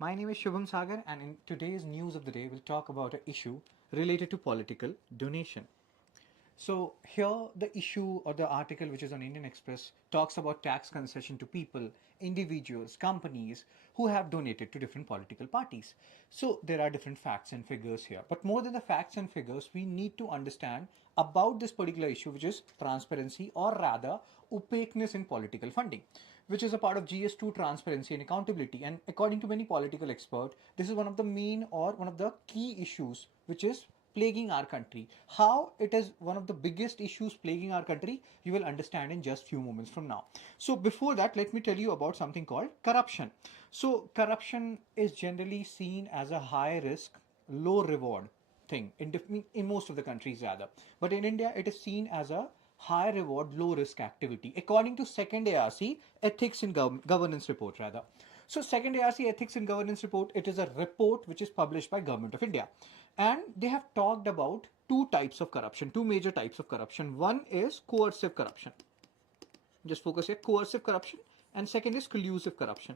My name is Shubham Sagar, and in today's news of the day, we'll talk about an issue related to political donation. So here the issue or the article which is on Indian Express talks about tax concession to people, individuals, companies who have donated to different political parties. So there are different facts and figures here. But more than the facts and figures, we need to understand about this particular issue, which is transparency or rather opaqueness in political funding, which is a part of GS2 transparency and accountability. And according to many political experts, this is one of the main or one of the key issues which is plaguing our country. How it is one of the biggest issues plaguing our country, you will understand in just few moments from now. So before that, let me tell you about something called corruption. So corruption is generally seen as a high risk, low reward thing in most of the countries rather. But in India, it is seen as a high reward, low risk activity, according to second ARC Ethics in Governance report rather. So second ARC Ethics in Governance report, it is a report which is published by Government of India. And they have talked about two types of corruption, two major types of corruption. One is coercive corruption. Just focus here, coercive corruption. And second is collusive corruption.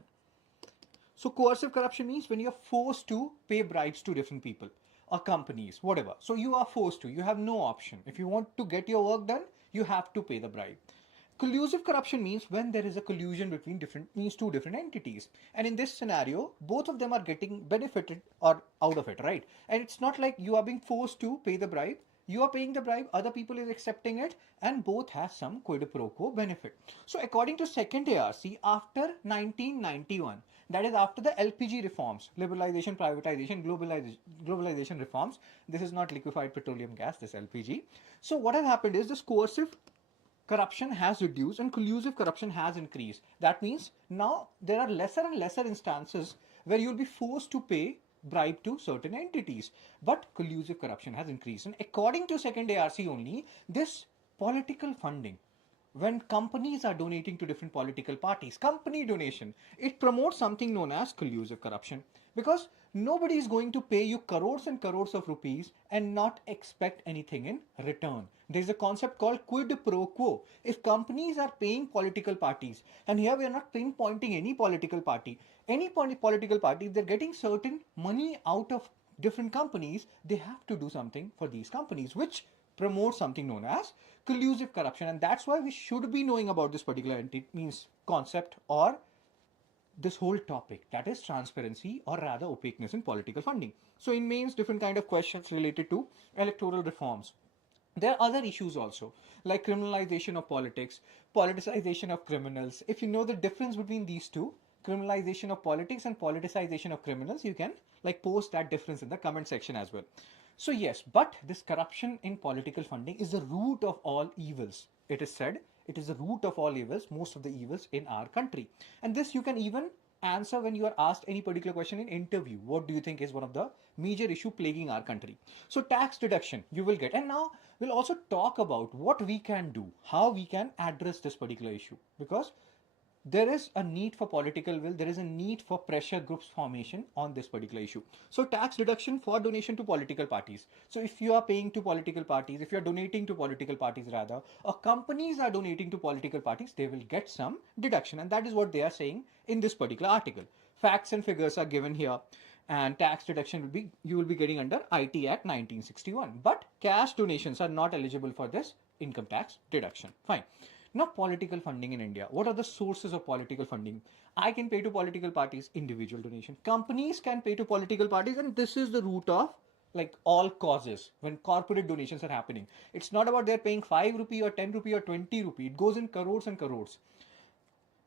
So coercive corruption means when you're forced to pay bribes to different people or companies, whatever. So you are forced to, you have no option. If you want to get your work done, you have to pay the bribe. Collusive corruption means when there is a collusion between two different entities. And in this scenario, both of them are getting benefited or out of it, right? And it's not like you are being forced to pay the bribe. You are paying the bribe, other people is accepting it, and both have some quid pro quo benefit. So according to second ARC, after 1991, that is after the LPG reforms, liberalization, privatization, globalization reforms. This is not liquefied petroleum gas, this LPG. So what has happened is this coercive corruption has reduced and collusive corruption has increased. That means now there are lesser and lesser instances where you'll be forced to pay bribe to certain entities, but collusive corruption has increased. And according to second ARC only, this political funding, when companies are donating to different political parties, company donation, it promotes something known as collusive corruption, because nobody is going to pay you crores and crores of rupees and not expect anything in return. There's a concept called quid pro quo. If companies are paying political parties, and here we are not pinpointing any political party, any political party, if they're getting certain money out of different companies, they have to do something for these companies, which promotes something known as collusive corruption. And that's why we should be knowing about this particular means concept or this whole topic, that is transparency or rather opaqueness in political funding. So in mains, different kind of questions related to electoral reforms. There are other issues also, like criminalization of politics, politicization of criminals. If you know the difference between these two, criminalization of politics and politicization of criminals, you can like post that difference in the comment section as well. So yes, but this corruption in political funding is the root of all evils. It is said it is the root of all evils, most of the evils in our country. And this you can even answer when you are asked any particular question in interview. What do you think is one of the major issue plaguing our country? So tax deduction you will get. And now we'll also talk about what we can do, how we can address this particular issue, because there is a need for political will, there is a need for pressure groups formation on this particular issue. So tax deduction for donation to political parties. So if you are paying to political parties, if you are donating to political parties rather, or companies are donating to political parties, they will get some deduction. And that is what they are saying in this particular article. Facts and figures are given here. And tax deduction will be, you will be getting under IT Act 1961. But cash donations are not eligible for this income tax deduction. Fine. Now, political funding in India. What are the sources of political funding? I can pay to political parties, individual donation. Companies can pay to political parties, and this is the root of like all causes when corporate donations are happening. It's not about they're paying 5 rupee or 10 rupee or 20 rupee. It goes in crores and crores.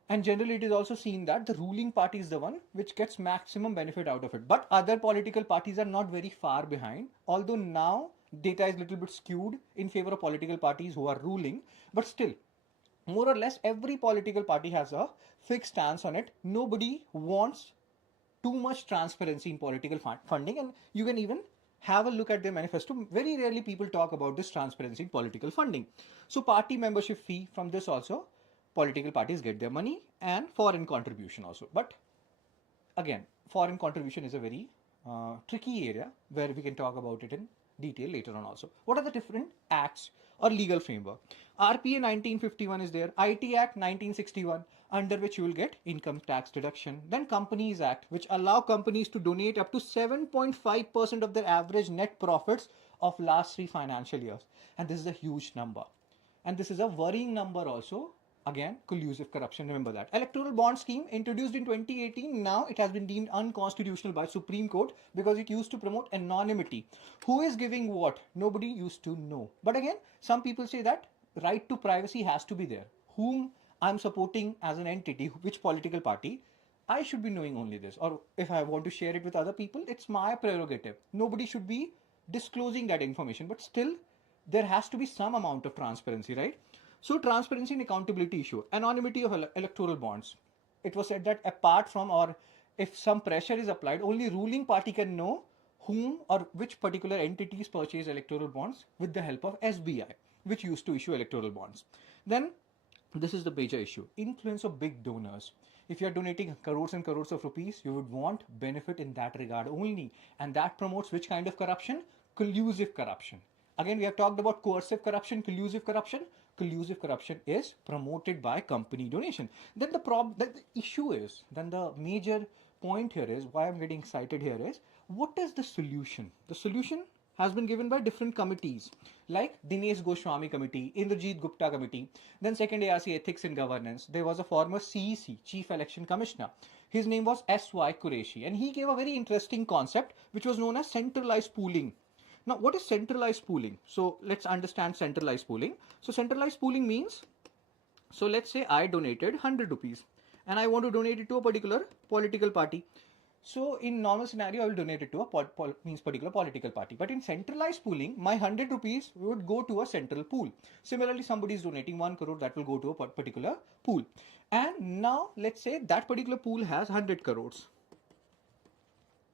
And generally, it is also seen that the ruling party is the one which gets maximum benefit out of it. But other political parties are not very far behind, although now data is a little bit skewed in favor of political parties who are ruling, but still more or less every political party has a fixed stance on it. Nobody wants too much transparency in political funding, and you can even have a look at their manifesto. Very rarely people talk about this transparency in political funding. So party membership fee, from this also political parties get their money, and foreign contribution also. But again, foreign contribution is a very tricky area where we can talk about it in detail later on also. What are the different acts or legal framework? RPA 1951 is there, IT Act 1961, under which you will get income tax deduction. Then Companies Act, which allow companies to donate up to 7.5% of their average net profits of last 3 financial years. And this is a huge number. And this is a worrying number also. Again, collusive corruption, remember that. Electoral bond scheme introduced in 2018, now it has been deemed unconstitutional by Supreme Court because it used to promote anonymity. Who is giving what? Nobody used to know. But again, some people say that right to privacy has to be there. Whom I'm supporting as an entity, which political party, I should be knowing only this. Or if I want to share it with other people, it's my prerogative. Nobody should be disclosing that information. But still, there has to be some amount of transparency, right? So transparency and accountability issue, anonymity of electoral bonds. It was said that apart from, or if some pressure is applied, only ruling party can know whom or which particular entities purchase electoral bonds with the help of SBI, which used to issue electoral bonds. Then this is the major issue, influence of big donors. If you are donating crores and crores of rupees, you would want benefit in that regard only. And that promotes which kind of corruption? Collusive corruption. Again, we have talked about coercive corruption, collusive corruption. Collusive corruption is promoted by company donation. Then the issue is, then the major point here is, why I'm getting excited here is, what is the solution? The solution has been given by different committees like Dinesh Goswami Committee, Indrajit Gupta Committee, then second ARC Ethics and Governance. There was a former CEC, Chief Election Commissioner. His name was S.Y. Qureshi, and he gave a very interesting concept which was known as centralized pooling. Now, what is centralized pooling? So let's understand centralized pooling. So centralized pooling means, so let's say I donated 100 rupees and I want to donate it to a particular political party. So in normal scenario, I will donate it to a particular political party. But in centralized pooling, my 100 rupees would go to a central pool. Similarly, somebody is donating 1 crore, that will go to a particular pool. And now let's say that particular pool has 100 crores.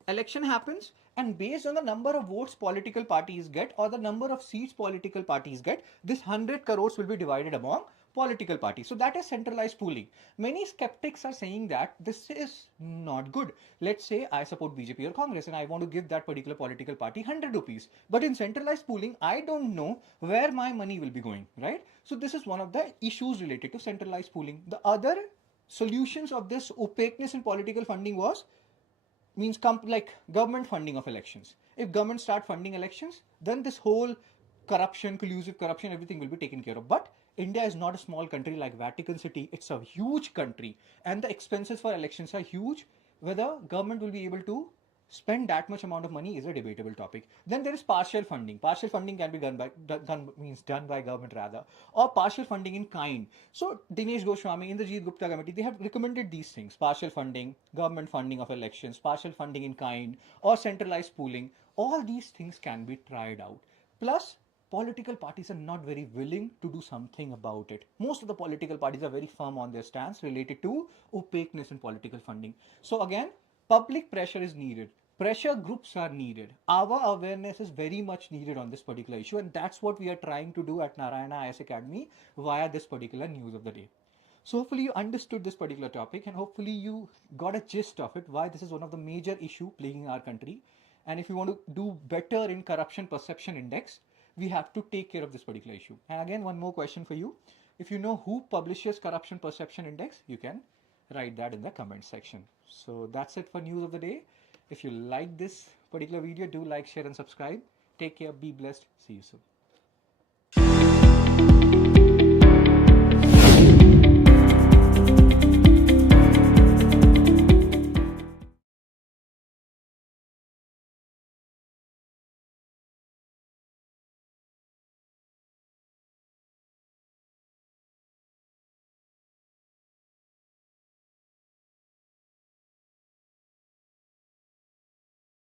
Election happens, and based on the number of votes political parties get or the number of seats political parties get, this 100 crores will be divided among political parties. So that is centralized pooling. Many skeptics are saying that this is not good. Let's say I support BJP or Congress and I want to give that particular political party 100 rupees. But in centralized pooling, I don't know where my money will be going, right? So this is one of the issues related to centralized pooling. The other solutions of this opaqueness in political funding was like government funding of elections. If government start funding elections, then this whole corruption, collusive corruption, everything will be taken care of. But India is not a small country like Vatican City. It's a huge country and the expenses for elections are huge. Whether government will be able to spend that much amount of money is a debatable topic. Then there is partial funding. Partial funding can be done by government rather, or partial funding in kind. So Dinesh Goswami in the Indrajit Gupta Committee, they have recommended these things: partial funding, government funding of elections, partial funding in kind, or centralized pooling. All these things can be tried out. Plus, political parties are not very willing to do something about it. Most of the political parties are very firm on their stance related to opaqueness in political funding. So again, public pressure is needed. Pressure groups are needed. Our awareness is very much needed on this particular issue, and that's what we are trying to do at Narayana IAS Academy via this particular news of the day. So hopefully you understood this particular topic and hopefully you got a gist of it, why this is one of the major issue plaguing our country. And if you want to do better in corruption perception index, we have to take care of this particular issue. And again, one more question for you. If you know who publishes corruption perception index, you can write that in the comment section. So that's it for news of the day. If you like this particular video, do like, share and subscribe. Take care, be blessed. See you soon.